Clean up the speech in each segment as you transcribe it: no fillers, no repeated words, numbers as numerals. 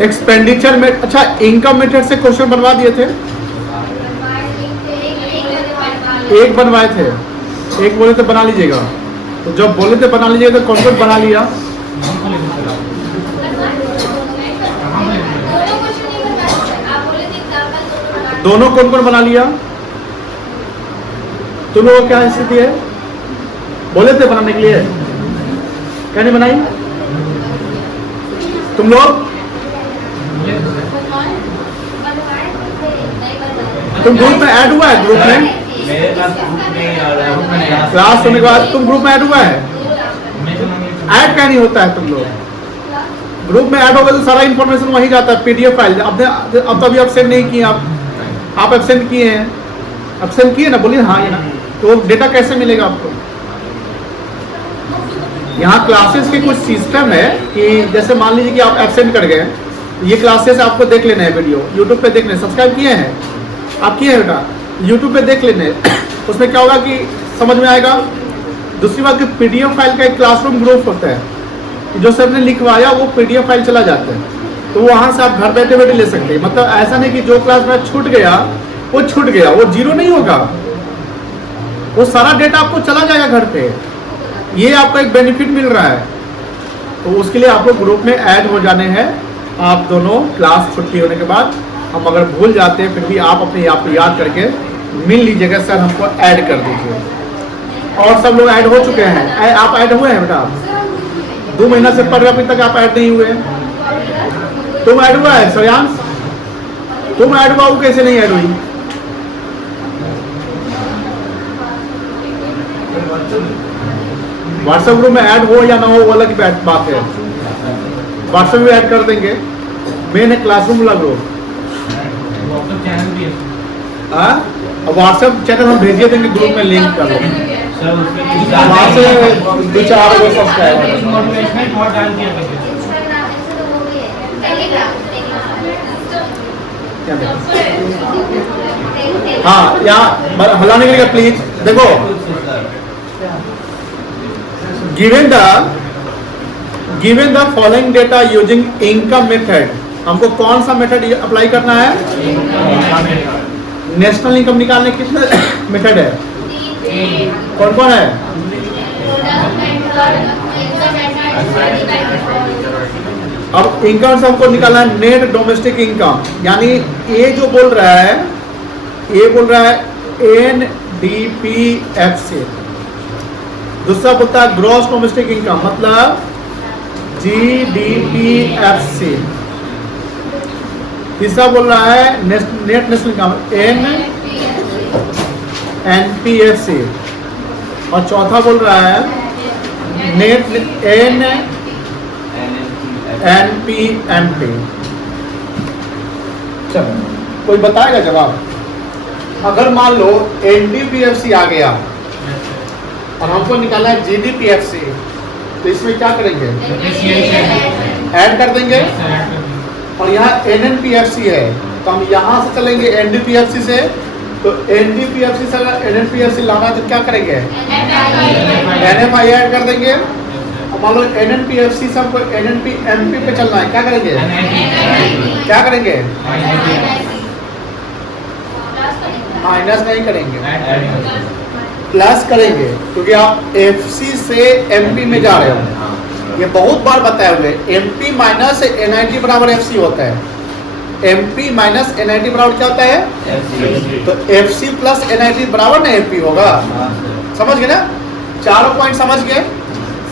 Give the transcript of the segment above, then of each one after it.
Expenditure में, अच्छा income method से क्वेश्चन बनवा दिए थे, एक बनवाए थे, एक बोले थे बना लीजिएगा, तो जब बोले थे बना लीजिएगा तो कौन कौन बना लिया? दोनों कौन कौन बना लिया? तुम लोगों क्या स्थिति है? बोले थे बनाने के लिए, क्या नहीं बनाई तुम लोग? तुम ग्रुप में ऐड हुआ है? ग्रुप में क्लास होने के बाद तुम ग्रुप में ऐड हुआ है? ऐड क्या नहीं होता है? तुम लोग ग्रुप में ऐड होगा तो सारा इंफॉर्मेशन वहीं जाता है, पीडीएफ फाइल। अब तो अभी एब्सेंट नहीं किए आप एब्सेंट किए हैं, एब्सेंट किए ना, बोलिए हाँ ये ना, तो डेटा कैसे मिलेगा आपको? यहाँ क्लासेस के कुछ सिस्टम है कि जैसे मान लीजिए कि आप एब्सेंट कर गए, ये क्लासेस आपको देख लेना है, वीडियो यूट्यूब पे देख लेना, सब्सक्राइब किए हैं आप? किए हैं बेटा, यूट्यूब पे देख लेने। उसमें क्या होगा कि समझ में आएगा। दूसरी बात कि पीडीएफ फाइल का एक क्लासरूम ग्रुप होता है, जो सर ने लिखवाया वो पीडीएफ फाइल चला जाता है, तो वहाँ से आप घर बैठे बैठे ले सकते हैं। मतलब ऐसा नहीं कि जो क्लास में छूट गया वो छूट गया, वो जीरो नहीं होगा, वो सारा डेटा आपको चला जाएगा घर पे। ये आपको एक बेनिफिट मिल रहा है, तो उसके लिए आपको ग्रुप में ऐड हो जाने हैं। आप दोनों क्लास छुट्टी होने के बाद, हम अगर भूल जाते हैं फिर भी आप अपने आप को याद करके मिल लीजिएगा, सर हमको ऐड कर दीजिए। और सब लोग ऐड हो चुके हैं, आप ऐड हुए हैं बेटा? 2 महीना से पढ़ रहे अभी तक आप ऐड नहीं हुए? तुम ऐड हुआ है श्रेयांश? तुम ऐड हुआ, वो कैसे नहीं ऐड हुई? व्हाट्सएप ग्रुप में ऐड हो या ना हो वो अलग बात है, व्हाट्सएप में ऐड कर देंगे। मेन है क्लासरूम वाला ग्रुप, व्हाट्सएप चैनल हम भेजिए देंगे, ग्रुप में लिंक कर देंगे, वहाँ से 2-4 वो सब्सक्राइब। हाँ यहाँ हलाने के लिए प्लीज देखो, given the following data using income method, हमको कौन सा मेथड अप्लाई करना है? नेशनल इनकम निकालने कितने मेथड है? कौन कौन है? अब इनकम से हमको निकालना है नेट डोमेस्टिक इनकम, यानी ये जो बोल रहा है, ये बोल रहा है NDPFC, दूसरा बोलता है ग्रॉस डोमेस्टिक इनकम, मतलब GDPFC, तीसरा बोल रहा है नेट नेशनल इनकम NPFC, और चौथा बोल रहा है नेट NPMP। चलो कोई बताएगा जवाब? अगर मान लो NDPFC आ गया और हमको निकालना है GDPFC, तो इसमें क्या करेंगे? ऐड कर देंगे। और यहाँ NNPFC है, तो हम यहाँ से चलेंगे NDPFC से, तो NDPFC से अगर NNPFC लाना है तो क्या करेंगे? NFI ऐड कर देंगे। और मान लो NNPFC से हमको NNPMP पे चलना है, क्या करेंगे? क्या करेंगे? माइनस नहीं करेंगे, प्लस करेंगे, क्योंकि आप FC से MP में जा रहे हो। ये बहुत बार बताए हुए, MP माइनस NIT बराबर FC होता है, MP माइनस NIT बराबर क्या होता है? तो FC प्लस NIT बराबर ना MP होगा। समझ गए ना? चारों पॉइंट समझ गए।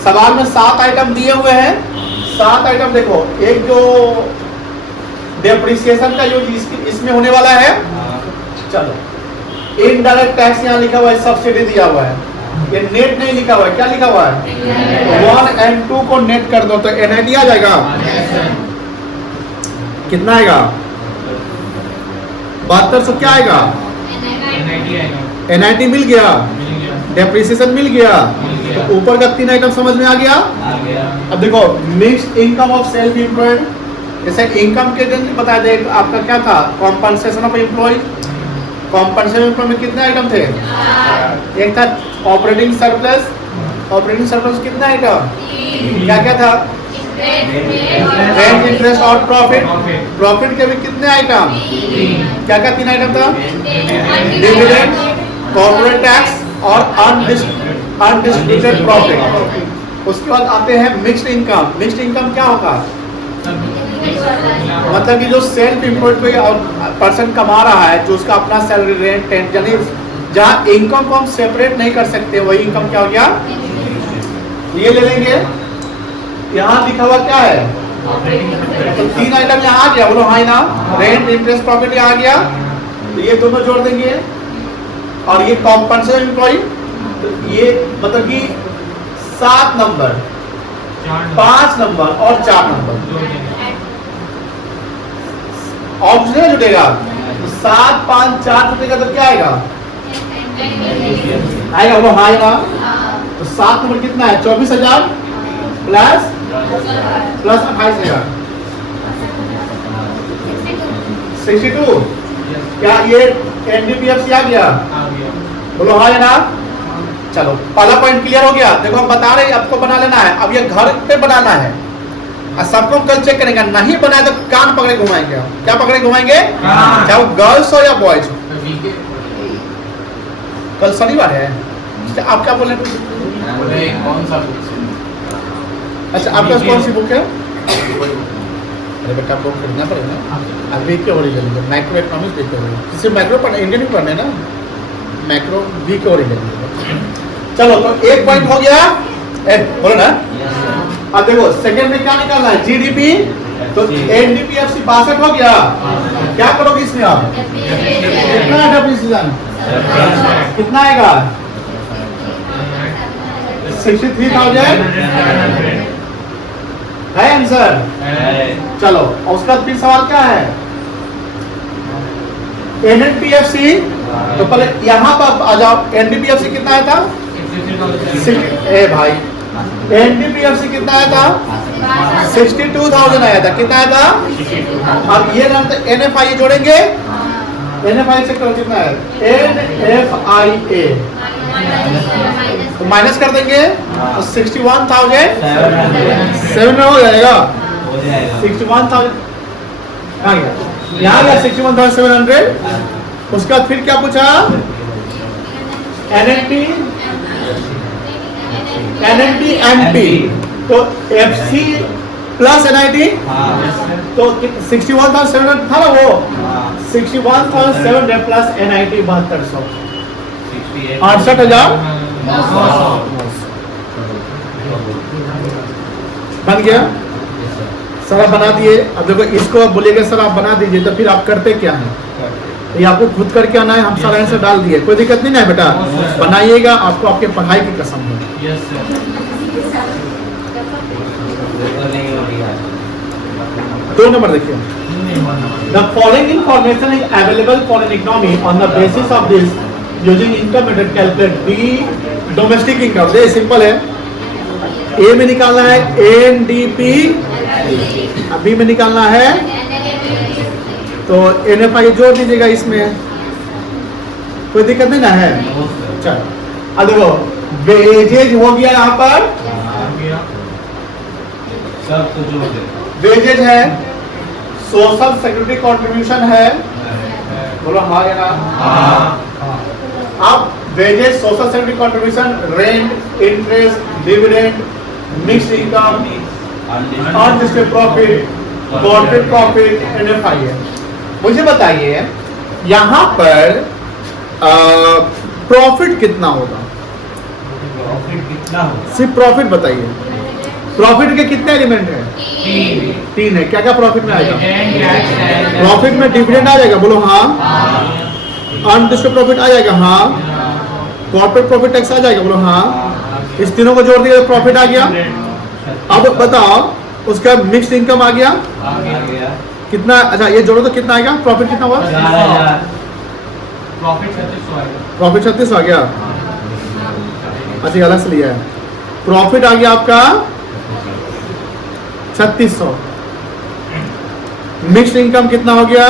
सवाल में 7 आइटम दिए हुए हैं, 7 आइटम देखो, एक जो डेप्रिसिएशन का जो इसमें होने वाला है, चलो इनडायरेक्ट टैक्स यहाँ लिखा हुआ है, सब्सिडी दिया हुआ है, ये नेट नहीं लिखा हुआ है, क्या लिखा हुआ है? 1 और 2 को नेट कर दो तो NIT आ जाएगा। कितना आएगा? 7200 क्या आएगा? NIT मिल गया, डेप्रिसिएशन मिल गया, तो ऊपर का 3 आइटम समझ में आ गया। अब देखो mixed income of self employed, जैसे इनकम के दिन बताया जाए आपका क्या था? Compensation of employ, compensation employ में कितने आइटम थे? एक था ऑपरेटिंग सरप्लस, ऑपरेटिंग सरप्लस कितना आइटम? क्या क्या था? रेंट, इंटरेस्ट और प्रॉफिट। प्रॉफिट के भी कितने आइटम? क्या क्या 3 आइटम था? डिविडेंड, कॉर्पोरेट टैक्स और अनडिस्ट्रीब्यूटेड प्रॉफिट। उसके बाद आते हैं मिक्स्ड इनकम। मिक्स्ड इनकम क्या होगा? मतलब कि जो सेल्फ एम्प्लॉयड कोई पर्सन कमा रहा है, जो उसका अपना सैलरी, रेंट, टेंट, यानी जहाँ इनकम को हम सेपरेट नहीं कर सकते, वही इनकम क्या हो गया? ये ले लेंगे। यहाँ लिखा हुआ क्या है? तो 3 आइटम यहाँ आ गया, बोलो हाँ ना। रेंट, इंटरेस्ट, प्रॉफिट यहाँ आ गया, तो ये दोनों जोड़ देंगे। और ये कॉम्पनसेशन एम्प्लॉय, तो ये मतलब कि 7 नंबर, 5 नंबर और 4 नंबर ऑप्शन जुटेगा। तो 7, 5, 4 जुटेगा तो क्या आएगा? आएगा, बोलो हाँ ना। तो 7 नंबर कितना है? 24,000 प्लस 28,000, 62। क्या ये एनडीपीएफसी आ गया? बोलो हाँ ना। चलो, पहला पॉइंट क्लियर हो गया। देखो हम बता रहे हैं आपको बना लेना है। अब ये घर पे बनाना है और सबको कल चेक करेंगे। नहीं बनाए तो कान पकड़े घुमाएंगे। क्या पकड़े घुमाएंगे? चाहे वो गर्ल्स हो या बॉयज हो। कल शनिवार है, आप क्या बोले? कौन सा बुक? अच्छा, आपके पास कौन सी बुक है? अरे बेटा, आपको खरीदना पड़ेगा ना। अब वीक के ओरिजिनल है, मैक्रो इकोनॉमिक्स वीक के ओरिजिनल। किसी मैक्रो पढ़ना, इंडियन भी पढ़ना है ना, मैक्रो वीक के ओरिजिनल। चलो, तो एक पॉइंट हो गया। बोलो ना। अब देखो सेकंड में क्या निकालना है? जीडीपी। तो एनडीपीएफसी 62 हो गया। क्या करोगे इसमें आप? कितना है डिप्रिसिएशन? कितना आएगा? 63,000 है आंसर। चलो, और उसका फिर सवाल क्या है? एनडीपीएफसी, तो पहले यहाँ पर आ जाओ। एनडीपीएफसी कितना आया था? ए भाई, एनडीपीएफसी कितना आया था? 62,000 आया था। कितना आया था? अब ये नाम तो एनएफआई जोड़ेंगे। एनएफआई से करो कितना है? एनएफआईए तो माइनस कर देंगे तो 61,007 में हो जाएगा। 61,000 कहाँ गया? यहाँ गया 61,700। उसके बाद फिर क्या पूछा? एनएनपी, एमपी, तो एफसी प्लस एनआईटी, तो 61,700 था ना वो। 61,700 प्लस एनआईटी 7200, 68,000 बन गया। सर आप बना दिए। अब देखो इसको आप बोलिएगा सर आप बना दीजिए, तो फिर आप करते क्या है? ये आपको खुद करके आना है। हम सारा आंसर डाल दिए, कोई दिक्कत नहीं ना बेटा। बनाइएगा, आपको आपके पढ़ाई की कसम है। 2 नंबर देखिए। The following information is available for an economy on the basis of this using income method calculate B domestic income। ये सिंपल है। ए में निकालना है एनडीपी, बी में निकालना है तो एनएफआई जोड़ दीजिएगा इसमें, कोई दिक्कत नहीं ना है। चलो, अब देखो वेजेज हो गया यहाँ पर, सब तो जोड़ दे। वेजेज है, सोशल सिक्योरिटी कंट्रीब्यूशन है, बोलो हाँ या ना। अब wages, social security contribution, rent, interest, dividend, mixed income, undistributed profit, corporate profit, NFI है। मुझे बताइए यहाँ पर प्रॉफिट कितना होगा? प्रॉफिट कितना होगा? सिर्फ प्रॉफिट बताइए। प्रॉफिट के कितने एलिमेंट हैं? 3 है। क्या क्या प्रॉफिट में आएगा? प्रॉफिट में डिविडेंड आ जाएगा, बोलो हाँ। अनडिस्ट्रीब्यूटेड प्रॉफिट आ जाएगा, हाँ। कॉर्पोरेट प्रॉफिट टैक्स आ जाएगा, बोलो हाँ। इस तीनों को जोड़ दिया तो प्रॉफिट आ गया। अब बताओ उसका मिक्स्ड इनकम आ गया कितना? अच्छा ये जोड़ो तो कितना आएगा? प्रॉफिट कितना हुआ? प्रॉफिट 36 आ गया। अच्छा अलग से लिया है। प्रॉफिट आ गया आपका 3600। मिक्स्ड इनकम कितना हो गया?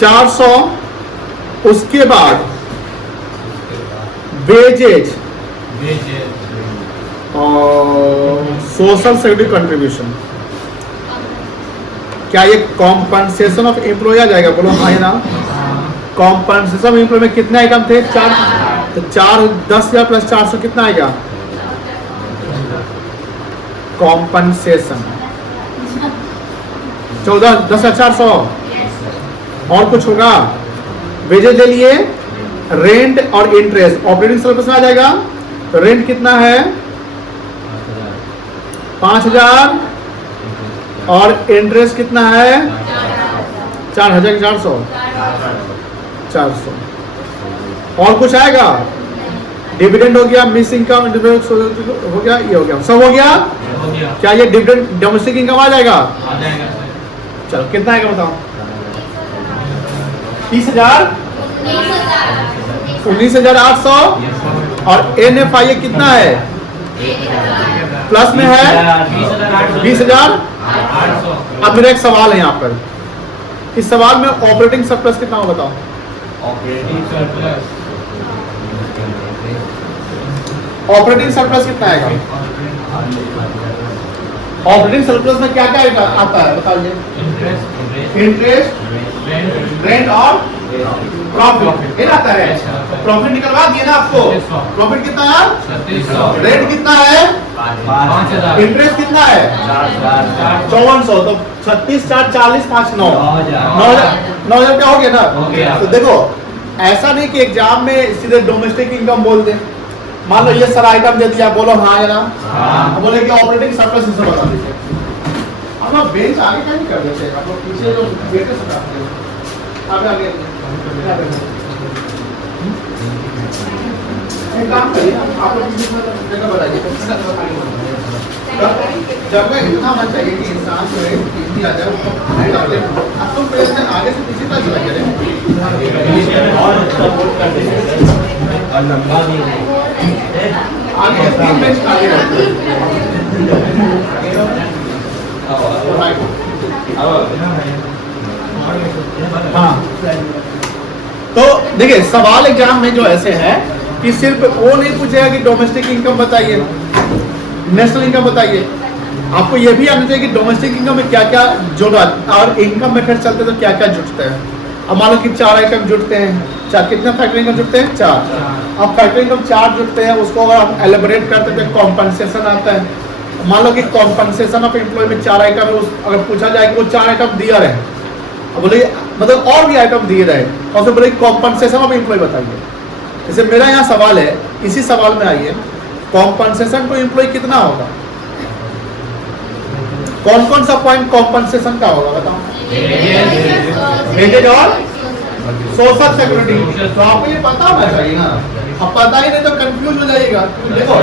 400। उसके बाद वेजेज और सोशल सिक्योरिटी कंट्रीब्यूशन, क्या ये कॉम्पनसेशन ऑफ एम्प्लॉय आ जाएगा? बोलो हाँ या ना। कॉम्पनसेशन ऑफ एम्प्लॉय में कितने आइटम थे? 4। तो 4 10,000 प्लस 400 कितना आएगा? कॉम्पनसेशन 10,400। और कुछ होगा? वेजेज ले लिए, रेंट और इंटरेस्ट ऑपरेटिंग सरप्लस में आ जाएगा। तो रेंट कितना है? 5,000 और इंटरेस्ट कितना है? 4,400। 400। और कुछ आएगा? डिविडेंड हो गया, मिस इनकम हो गया, ये हो गया, सब हो गया। क्या ये डिविडेंड डोमेस्टिक इनकम आ जाएगा? चलो कितना आएगा बताओ? 30,000, 19,800। और NFIA कितना है? प्लस में है 20,000। अब मेरा एक सवाल है यहाँ पर, इस सवाल में ऑपरेटिंग सरप्लस कितना हो बताओ? ऑपरेटिंग सरप्लस कितना आएगा? ऑपरेटिंग सरप्लस में क्या क्या आता है बताइए? इंटरेस्ट, रेंट और प्रॉफिट, ये आता है। प्रॉफिट निकलवा दिए ना आपको। प्रॉफिट कितना है? रेंट कितना है? 5,000। इंटरेस्ट कितना है? 5400। तो 36, 4, 40, 5, 9, 9,000 क्या हो गया ना? तो देखो ऐसा नहीं कि एग्जाम में सीधे डोमेस्टिक इनकम बोल दे। मान लो ये सारा आइटम दे दिया, बोलो हाँ या ना। बोले कि ऑपरेटिंग सरप्लस इससे बता दीजिए। हम लोग बेंच आगे क्या नहीं कर देते, हम लोग पीछे जो बेटे सटाते हैं। आगे एक काम करिए, आप लोग जगह बताइए। जगह इतना होना चाहिए कि इंसान जो है इजी आ जाए। अब तुम पहले आगे से पीछे तक चला करें और सपोर्ट कर देंगे और लंबा भी आगे बेंच आगे हाँ। तो देखिए सवाल एग्जाम में जो ऐसे है कि सिर्फ वो नहीं पूछेगा कि डोमेस्टिक इनकम बताइए, नेशनल इनकम बताइए। आपको ये भी आना चाहिए कि डोमेस्टिक इनकम में क्या क्या जुड़ा और इनकम मेथड चलते तो क्या क्या जुटते हैं। अब मान लो कि 4 आइटम जुटते हैं, 4 कितना फैक्टर इनकम जुटते हैं? 4। अब फैक्टर इनकम 4 जुटते हैं, उसको अगर हम एलिब्रेट करते तो कॉम्पनसेशन आता है। मान लो कि कॉम्पनसेशन ऑफ एम्प्लॉय में 4 आइटम है, अगर पूछा जाए कि वो 4 आइटम दिया रहे, बोले मतलब और भी आइटम दिए रहे और फिर बोले कॉम्पनसेशन ऑफ एम्प्लॉय बताइए। जैसे मेरा यहाँ सवाल है, इसी सवाल में आइए, कॉम्पनसेशन टू एम्प्लॉय कितना होगा? कौन कौन सा पॉइंट कॉम्पनसेशन का होगा बताओ? वेजेज और सोशल सिक्योरिटी। तो आपको ये पता होना चाहिए ना। अब पता ही नहीं तो कंफ्यूज हो जाएगा। देखो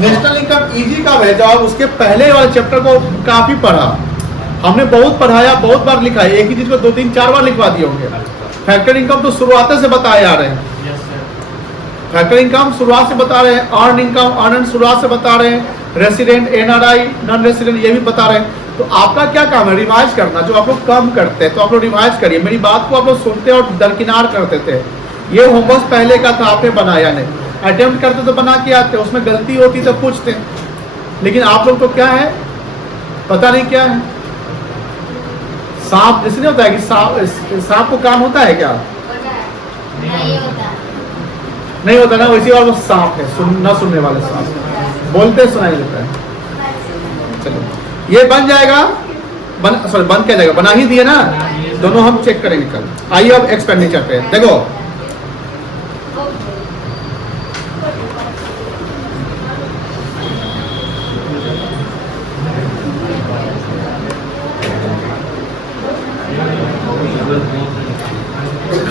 नेशनल इनकम इजी का है, जब उसके पहले वाले चैप्टर को काफी पढ़ा, हमने बहुत पढ़ाया, बहुत बार लिखा है, एक ही चीज को 2, 3, 4 बार लिखवा दिए होंगे। फैक्टर इनकम तो शुरुआत से बताए जा रहे हैं। फैक्टर इनकम शुरुआत से बता रहे हैं, अर्न इनकम अर्न शुरुआत से बता रहे हैं, रेसिडेंट, NRI, नॉन रेसिडेंट ये भी बता रहे हैं। तो आपका क्या काम है? रिवाइज करना। जो आप लोग कम करते हैं तो आप लोग रिवाइज करिए। मेरी बात को आप लोग सुनते और दरकिनार करते थे। ये होमवर्क पहले का था, आपने बनाया नहीं। अटेम्प्ट करते तो बना के आते, उसमें गलती होती तो पूछते। लेकिन आप लोग तो क्या है पता नहीं क्या है। सांप इसलिए होता है कि सांप को कान होता है क्या? नहीं होता ना, वैसे और वो सांप है, न सुनने वाले सांप, बोलते सुनाई देता है। चलो ये बन जाएगा, बन क्या जाएगा? बना ही दिए ना, दोनों हम चेक करेंगे कल। आइए अब एक्सपेंडिचर पे देखो।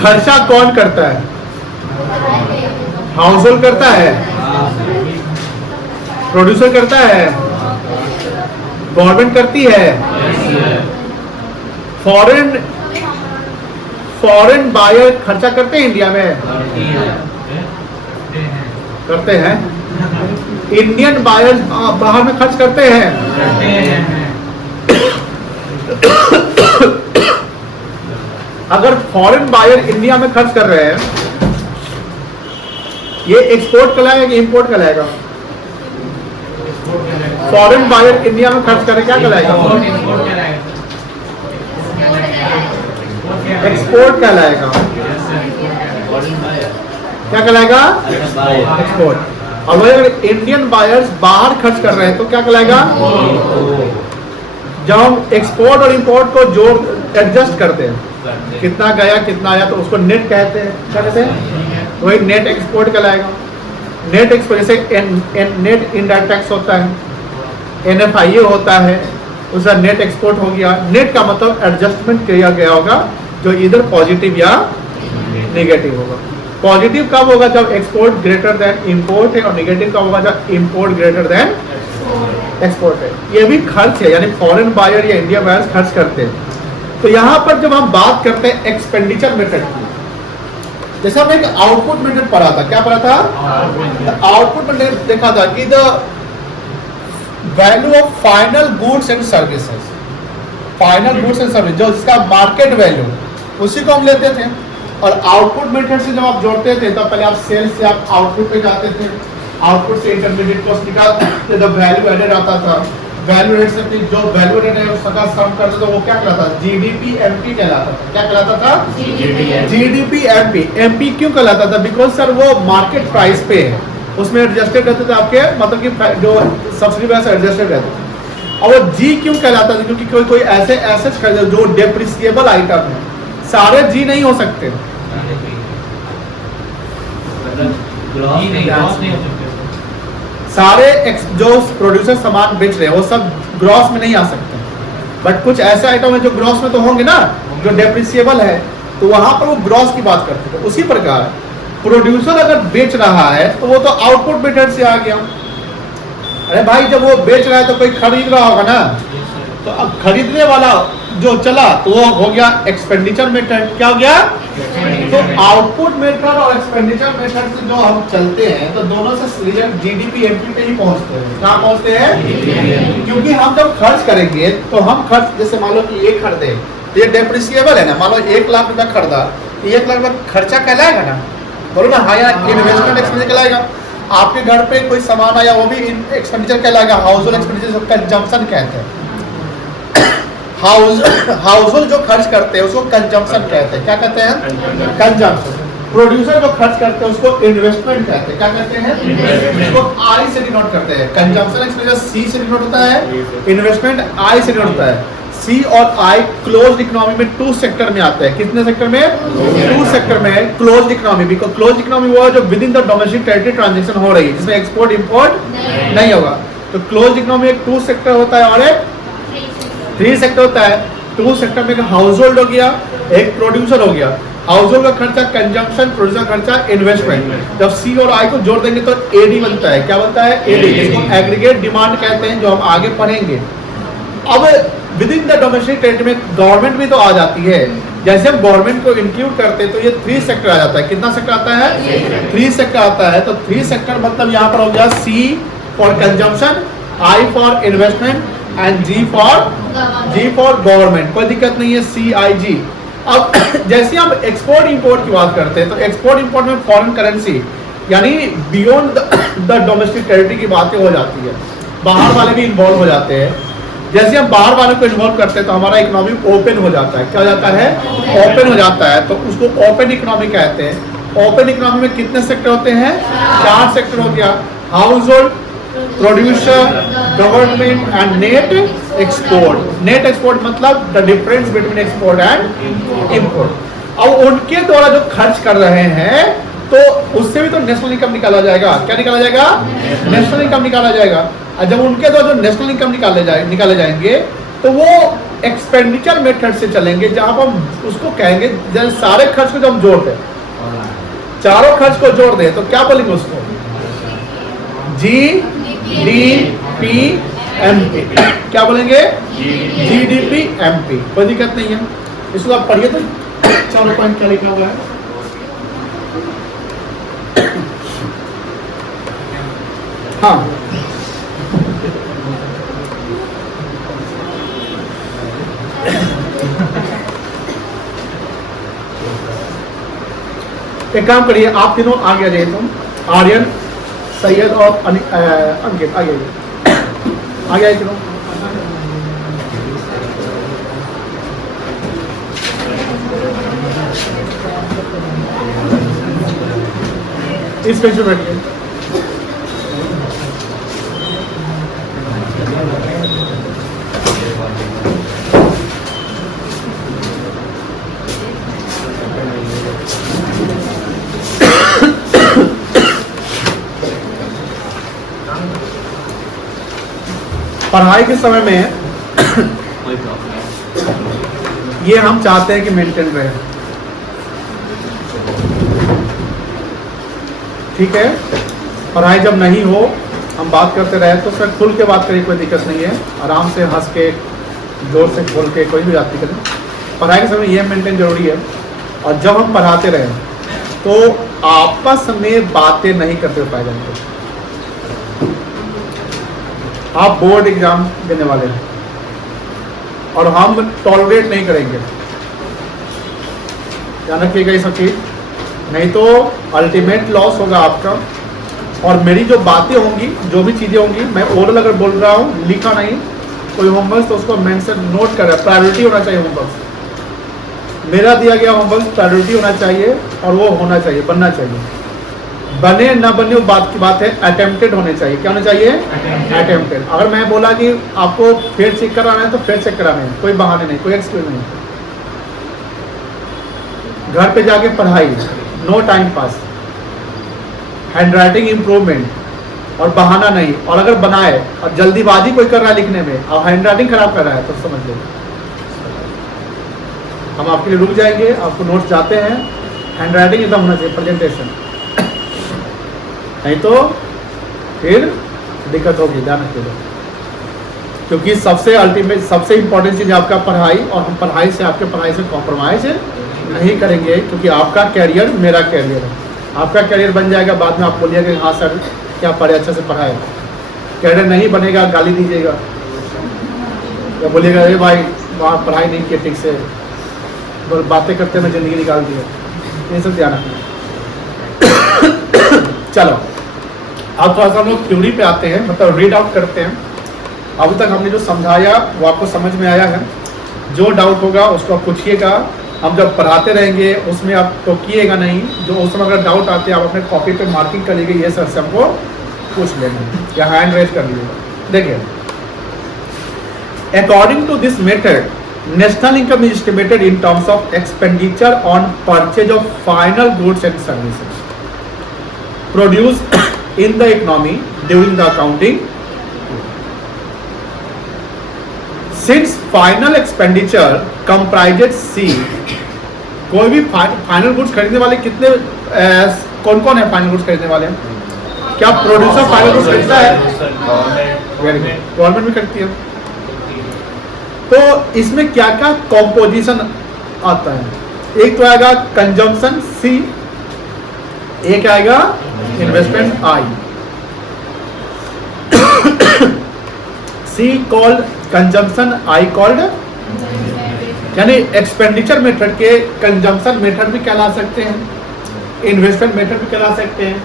खर्चा कौन करता है? हाउस होल्ड करता है, प्रोड्यूसर करता है, गवर्नमेंट करती है, फॉरेन बायर खर्चा करते हैं इंडिया में, करते हैं। इंडियन बायर बाहर में खर्च करते हैं। अगर फॉरेन बायर इंडिया में खर्च कर रहे हैं, ये एक्सपोर्ट कहलाएगा कि इंपोर्ट कहलाएगा? फॉरेन बायर इंडिया में खर्च करे क्या कहलाएगा? एक्सपोर्ट कहलाएगा। क्या कहलाएगा? एक्सपोर्ट। और वही अगर इंडियन बायर्स बाहर खर्च कर रहे हैं तो क्या कहलाएगा? जब हम एक्सपोर्ट और इंपोर्ट को जोड़ एडजस्ट करते हैं, कितना गया कितना आया, तो उसको नेट कहते हैं। क्या कहते हैं? वही नेट एक्सपोर्ट कहलाएगा। नेट एक्सपोर्ट जैसे नेट इनडायरेक्ट टैक्स होता है, NFIA होता है, उसका नेट एक्सपोर्ट हो गया। नेट का मतलब एडजस्टमेंट किया गया होगा जो इधर पॉजिटिव या नेगेटिव होगा। पॉजिटिव कब होगा? जब एक्सपोर्ट ग्रेटर देन इंपोर्ट है, और नेगेटिव कब होगा? जब इंपोर्ट ग्रेटर देन एक्सपोर्ट है। ये भी खर्च है, यानी फॉरेन बायर या इंडिया बायर्स खर्च करते हैं। तो यहाँ पर जब हम बात करते हैं एक्सपेंडिचर मेथड की, जैसे हमने एक आउटपुट मेथड पढ़ा था, क्या पढ़ा था? आउटपुट मेथड देखा था कि the value of final goods and services, final goods and service जो इसका मार्केट वैल्यू, उसी को हम लेते थे। और आउटपुट मेथड से जब आप जोड़ते थे तो पहले आप सेल्स से आप आउटपुट पे जाते थे, आउटपुट से इंटरमीडिएट कॉस्ट निकालते थे, वैल्यू एडेड आता था। वैल्यू एडेड से जो वैल्यू एडेड है उसका सम करते तो वो क्या कहलाता था? GDP MP कहलाता था। क्या कहलाता था? GDP MP। MP क्यों कहलाता था? बिकॉज सर वो मार्केट प्राइस पे है, उसमें एडजस्टेड रहते थे आपके, मतलब कि जो सब्सिडी वैसे एडजस्टेड रहते थे। और वो G क्यों कहलाता था? क्योंकि कोई ऐसे एसेट्स खरीदे जो डेप्रिसिएबल आइटम है, सारे G नहीं हो सकते। सारे जो प्रोड्यूसर सामान बेच रहे हैं वो सब ग्रॉस में नहीं आ सकते, बट कुछ ऐसे आइटम है जो ग्रॉस में तो होंगे ना, जो डेप्रिसिएबल है, तो वहां पर वो ग्रॉस की बात करते थे। उसी प्रकार प्रोड्यूसर अगर बेच रहा है तो वो तो आउटपुट मेथड से आ गया। अरे भाई जब वो बेच रहा है तो कोई खरीद रहा होगा ना, तो अब खरीदने वाला जो चला तो वो हो गया एक्सपेंडिचर मेथड। क्या हो गया? तो आउटपुट मेथड और एक्सपेंडिचर मेथड से जो हम चलते हैं तो दोनों से रिजल्ट GDP MP पे ही पहुंचते हैं। कहाँ पहुंचते हैं? क्योंकि हम जब खर्च करेंगे तो हम खर्च, जैसे मान लो कि ये खरीदे तो ये डेप्रिसिएबल है ना, मान लो 1 लाख रुपया खरीदा, 1 लाख रुपया खर्चा कहलाएगा ना, बोलो ना हाँ यार, इन्वेस्टमेंट एक्सपेंडिचर कहलाएगा। आपके घर पे कोई सामान आया वो भी एक्सपेंडिचर कहलाएगा, हाउस होल्ड एक्सपेंडिचर, कंजम्पशन कहते हैं। हाउस होल्ड जो खर्च करते हैं उसको कंजम्पशन कहते हैं। क्या कहते हैं? कंजम्पशन। प्रोड्यूसर जो खर्च करते हैं उसको इन्वेस्टमेंट कहते हैं। क्या कहते हैं? उसको I से डिनोट करते हैं। कंजम्पशन एक्सपेंडिचर C से डिनोट होता है, इन्वेस्टमेंट I से डिनोट होता है। C और I क्लोज्ड इकोनॉमी में 2 सेक्टर में आते हैं। कितने सेक्टर में? 2 सेक्टर में है closed economy. Because closed economy वो है जो with in the domestic territory transaction हो रही है, जिसमें एक्सपोर्ट इंपोर्ट नहीं होगा। तो क्लोज्ड इकोनॉमी एक 2 सेक्टर होता है और एक 3 सेक्टर होता है। 2 सेक्टर में एक हाउस होल्ड हो गया, एक प्रोड्यूसर हो गया। हाउस होल्ड का खर्चा कंजम्पशन, प्रोड्यूसर खर्चा इन्वेस्टमेंट। जब C और I को जोड़ देंगे तो AD बनता है। क्या बनता है? AD, जिसको एग्रीगेट डिमांड कहते हैं, जो हम आगे पढ़ेंगे। अब with in the domestic territory में गवर्नमेंट भी तो आ जाती है। जैसे हम गवर्नमेंट को इंक्लूड करते हैं तो ये 3 सेक्टर आ जाता है। कितना सेक्टर आता है? 3 सेक्टर आता है। तो 3 सेक्टर मतलब यहाँ पर हो गया C for consumption, I for investment and G for government. कोई दिक्कत नहीं है, CIG। अब जैसे हम एक्सपोर्ट इंपोर्ट की बात करते हैं तो एक्सपोर्ट इंपोर्ट में फॉरेन करेंसी यानी बियॉन्ड द डोमेस्टिक टेरिटरी की बातें हो जाती है, बाहर वाले भी इन्वॉल्व हो जाते हैं। जैसे हम बाहर वाले को इन्वॉल्व करते हैं तो हमारा इकोनॉमी ओपन हो जाता है। क्या हो जाता है? ओपन हो जाता है। तो उसको ओपन इकोनॉमी कहते हैं। ओपन इकोनॉमी में कितने सेक्टर होते हैं? 4 सेक्टर हो गया, household, producer, government and net export. Net export मतलब the difference between export and import. अब उनके द्वारा जो खर्च कर रहे हैं तो उससे भी तो नेशनल इनकम निकाला जाएगा। क्या निकाला जाएगा? नेशनल इनकम निकाला जाएगा। और जब उनके द्वारा जो नेशनल इनकम निकाले जाएंगे तो वो एक्सपेंडिचर मेथड से चलेंगे, जहां पर हम उसको कहेंगे जब सारे खर्च को जब हम जोड़ दें, चारों खर्च को जोड़ दें तो क्या बोलेंगे उसको? GDP MP। क्या बोलेंगे? GDP MP। कोई दिक्कत नहीं है, इसको आप पढ़िए तो 4 पॉइंट क्या लिखा हुआ है। हाँ, एक काम करिए, आप तीनों आगे आ जाइए। तुम आर्यन, सैयद और अंकित आइए। आगे आए चलो। इस पेज पे बैठिए। पढ़ाई के समय में कोई प्रॉब्लम ये हम चाहते हैं कि मेंटेन रहे, ठीक है। पढ़ाई जब नहीं हो हम बात करते रहे तो सर खुल के बात करिए, कोई दिक्कत नहीं है, आराम से हंस के जोर से खोल के, कोई भी बात नहीं करें। पढ़ाई के समय ये मेंटेन जरूरी है। और जब हम पढ़ाते रहे तो आपस में बातें नहीं करते हुए पाए जाएंगे। आप बोर्ड एग्जाम देने वाले हैं और हम टॉलरेट नहीं करेंगे, ध्यान रखिएगा ये सब चीज, नहीं तो अल्टीमेट लॉस होगा आपका। और मेरी जो बातें होंगी, जो भी चीज़ें होंगी, मैं ओरल अगर बोल रहा हूँ, लिखा नहीं, कोई होमवर्क तो उसको मेंशन नोट कर रहा है, प्रायोरिटी होना चाहिए होमवर्क। मेरा दिया गया होमवर्क प्रायोरिटी होना चाहिए और वो होना चाहिए, बनना चाहिए। बने ना बने वो बात की बात है, अटेम्प्टेड होने चाहिए। क्या होना चाहिए? अटेम्प्टेड। अगर मैं बोला कि आपको फिर चेक कराना है तो फिर चेक कराना है, कोई बहाने नहीं, कोई एक्सक्यूज नहीं। घर पे जाके पढ़ाई, no time pass, hand improvement और बहाना नहीं। और अगर बनाए और जल्दीबाजी कोई कर रहा है लिखने में और हैंड राइटिंग खराब कर रहा है तो समझ लो हम आपके लिए रुक जाएंगे, आपको नोट्स जाते हैं, हैंड राइटिंग एकदम होना चाहिए, प्रेजेंटेशन, नहीं तो फिर दिक्कत होगी, ध्यान रखिएगा। क्योंकि सबसे अल्टीमेट, सबसे इंपॉर्टेंट चीज़ आपका पढ़ाई, और हम पढ़ाई से, आपके पढ़ाई से कॉम्प्रोमाइज नहीं करेंगे, क्योंकि आपका कैरियर मेरा कैरियर है। आपका कैरियर बन जाएगा, बाद में आप बोलिएगा कि हाँ सर क्या पढ़े, अच्छे से पढ़ाए। कैरियर नहीं बनेगा, गाली दीजिएगा या बोलिएगा अरे भाई वहाँ पढ़ाई नहीं किया ठीक से, बातें करते में ज़िंदगी निकाल दी है। ये सब ध्यान रखना। चलो अब थोड़ा सा हम लोग थ्योरी पे आते हैं, मतलब रीड आउट करते हैं। अभी तक हमने जो समझाया वो आपको समझ में आया है? जो डाउट होगा उसको आप पूछिएगा। हम जब पढ़ाते रहेंगे उसमें आप टोकिएगा नहीं, जो उस समय अगर डाउट आते हैं आप अपने कॉपी पे मार्किंग कर लीजिए, ये सर से हमको पूछ लेना या हैंड रेज कर लीजिएगा। देखिए, according to this method national income is estimated in terms of expenditure on purchase of final goods and services produce in the economy during the accounting. Since final expenditure comprises C, कोई भी final goods खरीदने वाले कितने, कौन कौन है final goods खरीदने वाले? क्या प्रोड्यूसर फाइनल गुड्स खरीदता है? गवर्नमेंट भी खरीदती है। तो इसमें क्या क्या कॉम्पोजिशन आता है? एक तो आएगा कंजम्पशन सी, एक आएगा investment I. C called consumption, I called, यानी एक्सपेंडिचर मेथड के कंजम्पशन मेथड भी कहला सकते हैं, इन्वेस्टमेंट मेथड भी कहला सकते हैं।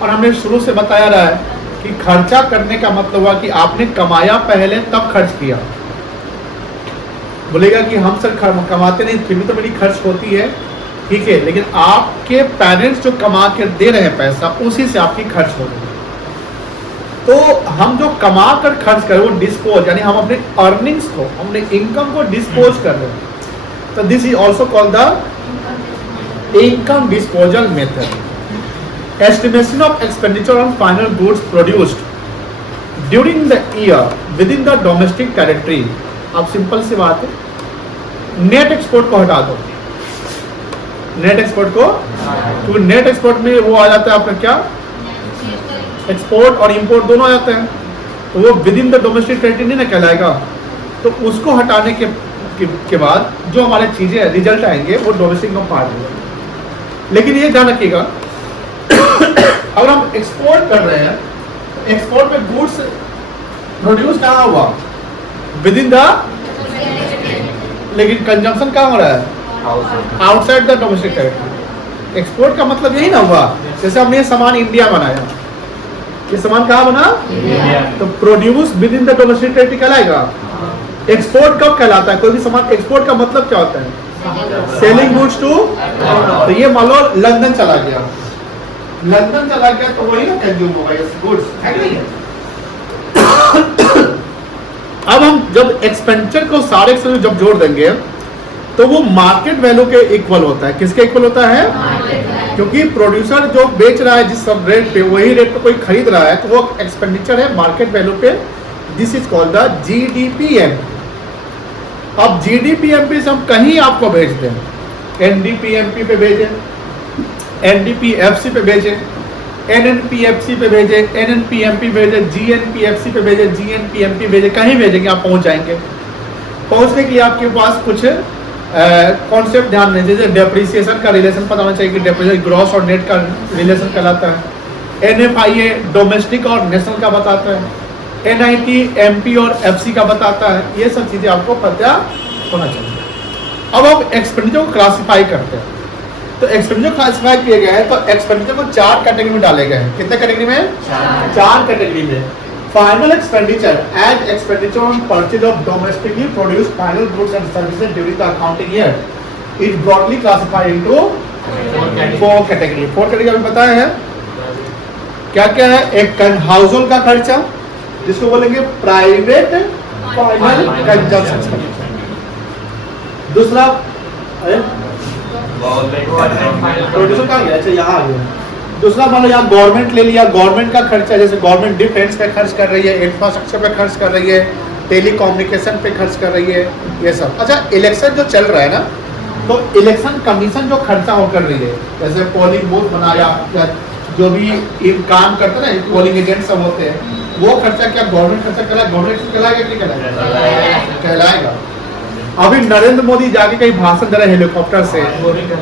और हमने शुरू से बताया रहा है कि खर्चा करने का मतलब हुआ कि आपने कमाया पहले तब खर्च किया। बोलेगा कि हम सर कमाते नहीं फिर भी तो मेरी खर्च होती है, ठीक है, लेकिन आपके पेरेंट्स जो कमा के दे रहे हैं पैसा, उसी से आपकी खर्च हो रही है। तो हम जो कमा कर खर्च करें वो डिस्पोज, यानी हम अपने अर्निंग्स को, अपने इनकम को डिस्पोज कर रहे हैं। तो this is also called the income disposal method. Estimation of expenditure on final goods produced during the year with in the domestic territory. अब सिंपल सी बात है, नेट एक्सपोर्ट को हटा दो, नेट एक्सपोर्ट को, क्योंकि नेट एक्सपोर्ट में वो आ जाता है आपका क्या, एक्सपोर्ट और इंपोर्ट दोनों आ जाते हैं, तो वो with in the domestic territory नहीं ना कहलाएगा। तो उसको हटाने के बाद जो हमारे चीजें रिजल्ट आएंगे वो डोमेस्टिक में पार्ट होगा। लेकिन ये ध्यान रखिएगा, अगर हम एक्सपोर्ट कर रहे हैं, एक्सपोर्ट में गुड्स प्रोड्यूस कहाँ हुआ, विद इन द, लेकिन कंजम्पशन कहाँ हो रहा है, outside the domestic territory. Export का मतलब यही ना हुआ, जैसे हमने ये सामान इंडिया बनाया, ये सामान कहाँ बना? तो produce with in the domestic territory कहलाएगा। एक्सपोर्ट कब कहलाता है? कोई भी सामान एक्सपोर्ट का मतलब क्या होता है? सेलिंग गुड्स टू, तो ये मान लो लंदन चला गया, लंदन चला गया तो वही ना कंज्यूम होगा ये गुड्स, है कि नहीं? अब हम जब एक्सपेंडिचर को सारे से जब जोड़ देंगे तो वो मार्केट वैल्यू के इक्वल होता है। किसके इक्वल होता है? क्योंकि प्रोड्यूसर जो बेच रहा है जिस सब रेट पे, वही रेट पे कोई खरीद रहा है, तो वो एक्सपेंडिचर है मार्केट वैल्यू पे। This is called the GDPM. अब जीडीपीएमपी से हम कहीं आपको भेज दें, एनडीपीएमपी पे भेजें, एनडीपीएफसी पे भेजें, एनएनपीएफसी पे भेजें, एनएनपीएमपी भेजें, जीएनपीएफसी पे भेजें, जीएनपीएमपी भेजें, कहीं भेजेंगे आप पहुंच जाएंगे। पहुंचने के लिए आपके पास कुछ कॉन्सेप्ट ध्यान में, जैसे डेप्रिसिएशन का रिलेशन पता होना चाहिए कि डेप्रिसिएशन ग्रॉस और नेट का रिलेशन कहलाता है। एनएफआईए डोमेस्टिक और नेशनल का बताता है। एनआईटी एमपी और एफसी का बताता है। ये सब चीजें आपको पता होना चाहिए। अब हम एक्सपेंडिचर को क्लासिफाई करते हैं। तो एक्सपेंडिचर क्लासिफाई किए गए हैं, तो एक्सपेंडिचर को 4 कैटेगरी में डाले गए हैं। कितने कैटेगरी में? 4 कैटेगरी में। Final expenditure as expenditure on purchase of domestically produce final goods and services during the accounting year is broadly classified into 4 category. 4 category अभी बताया है क्या क्या है? एक हाउस होल्ड का खर्चा, जिसको बोलेंगे प्राइवेट फाइनल कंजम्पशन। दूसरा प्रोड्यूसर का गया, अच्छा यहाँ आ गया। दूसरा मान लो यहाँ गवर्नमेंट ले लिया, गवर्नमेंट का खर्चा, जैसे गवर्नमेंट डिफेंस पे खर्च कर रही है, इंफ्रास्ट्रक्चर पे खर्च कर रही है, टेलीकम्युनिकेशन पे खर्च कर रही है, ये सब। अच्छा, इलेक्शन जो चल रहा है ना, तो इलेक्शन कमीशन जो खर्चा वो कर रही है, जैसे पोलिंग बूथ बनाया या जो भी काम करते हैं ना, पोलिंग एजेंट सब होते हैं, वो खर्चा क्या गवर्नमेंट खर्चा कहलाएगा? गवर्नमेंट कहलाएगा कि नहीं कहलाएगा? अभी नरेंद्र मोदी जाके कहीं भाषण दे रहे हेलीकॉप्टर से,